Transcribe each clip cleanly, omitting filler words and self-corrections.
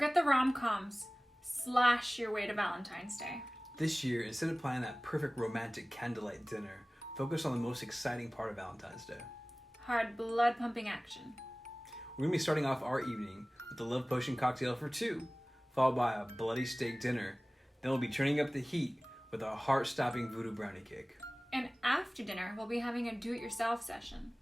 Forget the rom-coms. Slash your way to Valentine's Day. This year, instead of planning that perfect romantic candlelight dinner, focus on the most exciting part of Valentine's Day. Hard blood-pumping action. We're going to be starting off our evening with the Love Potion cocktail for two, followed by a bloody steak dinner. Then we'll be turning up the heat with a heart-stopping voodoo brownie cake. And after dinner, we'll be having a do-it-yourself session.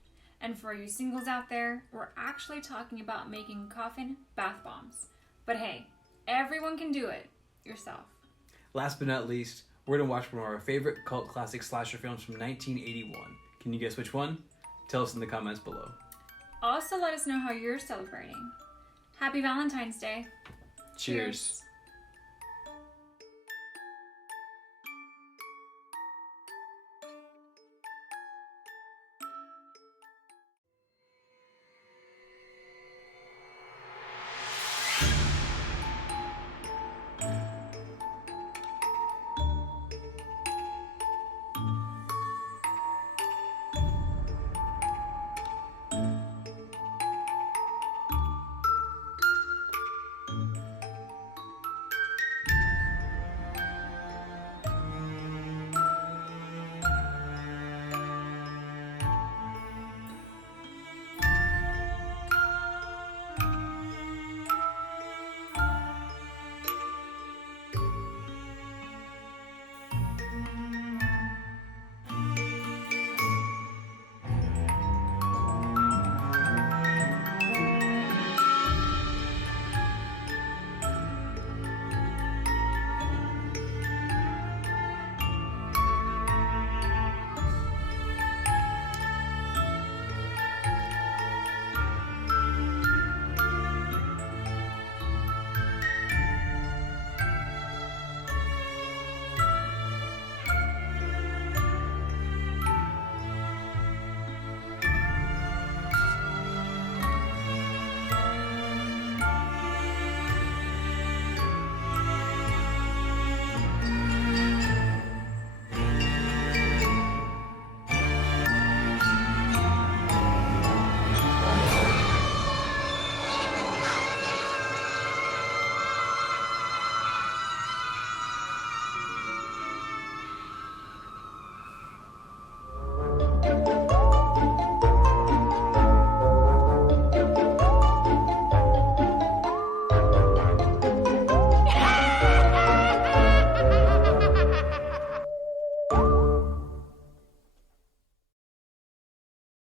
And for you singles out there, we're actually talking about making Coffin bath bombs. But hey, everyone can do it yourself. Last but not least, we're going to watch one of our favorite cult classic slasher films from 1981. Can you guess which one? Tell us in the comments below. Also, let us know how you're celebrating. Happy Valentine's Day. Cheers.